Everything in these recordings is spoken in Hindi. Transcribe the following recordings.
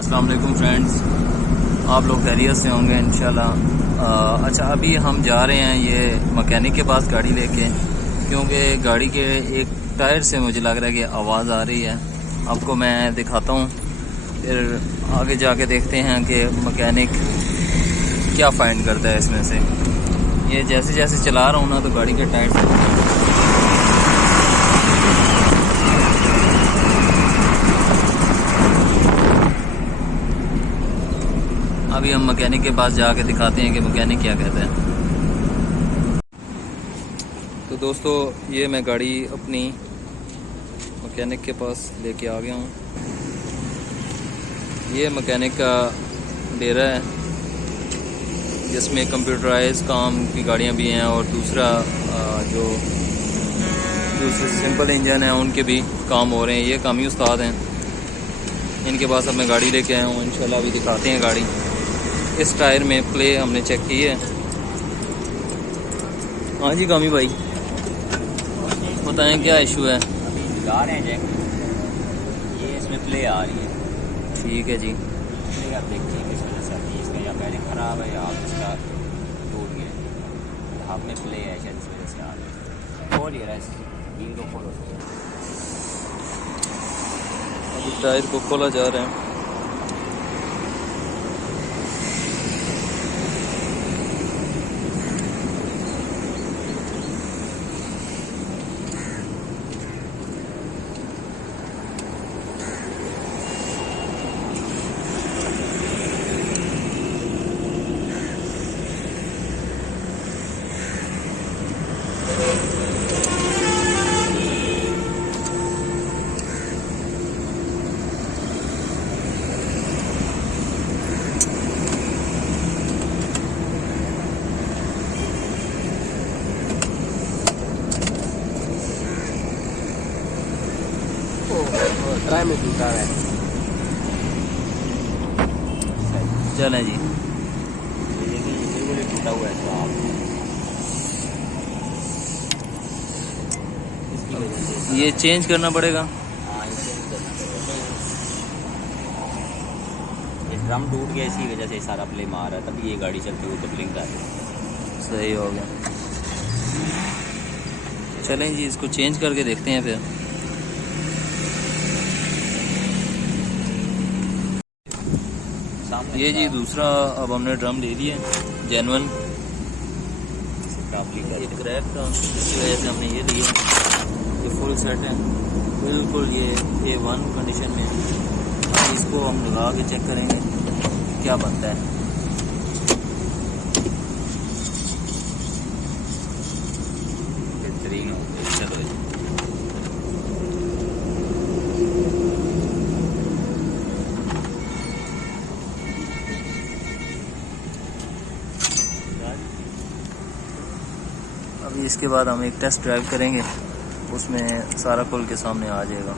अस्सलाम वालेकुम फ्रेंड्स, आप लोग खैरियत से होंगे इंशाल्लाह। अच्छा, अभी हम जा रहे हैं ये मैकेनिक के पास गाड़ी लेके, क्योंकि गाड़ी के एक टायर से मुझे लग रहा है कि आवाज़ आ रही है। आपको मैं दिखाता हूँ, फिर आगे जाके देखते हैं कि मैकेनिक क्या फाइंड करता है इसमें से। ये जैसे जैसे चला रहा हूँ ना, तो गाड़ी के टायर से अभी हम मैकेनिक के पास जाके दिखाते हैं कि मैकेनिक क्या कहता है। तो दोस्तों, ये मैं गाड़ी अपनी मैकेनिक के पास लेके आ गया हूँ। ये मैकेनिक का डेरा है जिसमें कंप्यूटराइज काम की गाड़ियाँ भी हैं, और दूसरे सिंपल इंजन हैं उनके भी काम हो रहे हैं। ये कामी उस्ताद हैं, इनके पास अब मैं गाड़ी लेके आया हूँ। इंशाल्लाह अभी दिखाते हैं गाड़ी। इस टायर में प्ले हमने चेक की है। हाँ जी कामी भाई, बताएं क्या इशू है। अभी दिखा रहे हैं चेक, ये इसमें प्ले आ रही है। ठीक है जी। प्ले आप देखिए किस वजह से आती है, इसका या बैरिंग ख़राब है या आप इसका टूट गया। आप में प्ले है शायद, इस वजह से आ रही है। खोल ये रहा है, व्हील को खोलो। अभी टायर को खोला जा रहा है। ट्राई में टूटा है। चलें जी। बिल्कुल टूटा हुआ है, तो आप इसकी वजह से ये चेंज करना पड़ेगा। हाँ, ये चेंज करना पड़ेगा। ये ड्रम टूट गया, इसी वजह से सारा प्ले मार रहा है, तभी ये गाड़ी चलती हुई डबलिंग कर रही है। सही हो गया। चलें जी, इसको चेंज करके देखते हैं फिर। ये जी दूसरा, अब हमने ड्रम ले लिया जेन्युइन। ये क्रैक था, इसकी वजह से हमने ये लिया। ये फुल सेट है बिल्कुल, ये A1 कंडीशन में। अब इसको हम लगा के चेक करेंगे क्या बनता है। बेहतरीन हो गया। चलो जी, अभी इसके बाद हम एक टेस्ट ड्राइव करेंगे, उसमें सारा खुल के सामने आ जाएगा।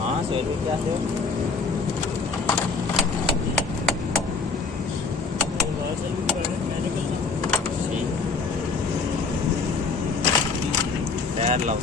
हाँ सोहेल भाई क्या है? टायर लाओ।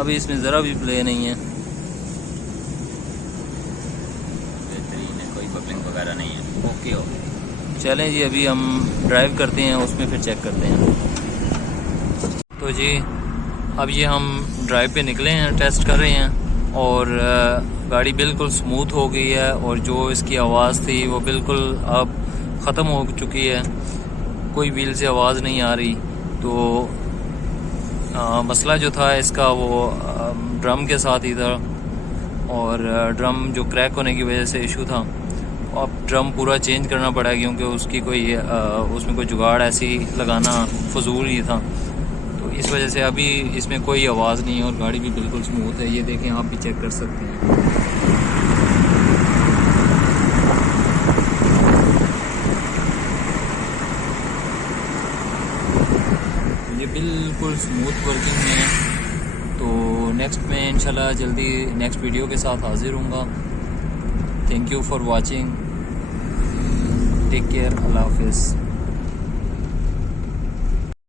अभी इसमें ज़रा भी प्ले नहीं है। बेहतरीन है, कोई बबलिंग वगैरह नहीं है। ओके हो, चलें जी, अभी हम ड्राइव करते हैं, उसमें फिर चेक करते हैं। तो जी अब ये हम ड्राइव पे निकले हैं, टेस्ट कर रहे हैं। और गाड़ी बिल्कुल स्मूथ हो गई है और जो इसकी आवाज़ थी वो बिल्कुल अब ख़त्म हो चुकी है, कोई व्हील से आवाज़ नहीं आ रही। तो मसला जो था इसका वो ड्रम के साथ ही था और ड्रम जो क्रैक होने की वजह से इशू था। अब ड्रम पूरा चेंज करना पड़ा क्योंकि उसकी कोई उसमें कोई जुगाड़ ऐसी लगाना फजूल ही था। तो इस वजह से अभी इसमें कोई आवाज़ नहीं है और गाड़ी भी बिल्कुल स्मूथ है। ये देखें, आप भी चेक कर सकते हैं। ये बिल्कुल स्मूथ वर्किंग में है। तो नेक्स्ट में इंशाल्लाह जल्दी नेक्स्ट वीडियो के साथ हाजिर हूँगा। Thank you for watching, take care, अल्लाह हाफिज़।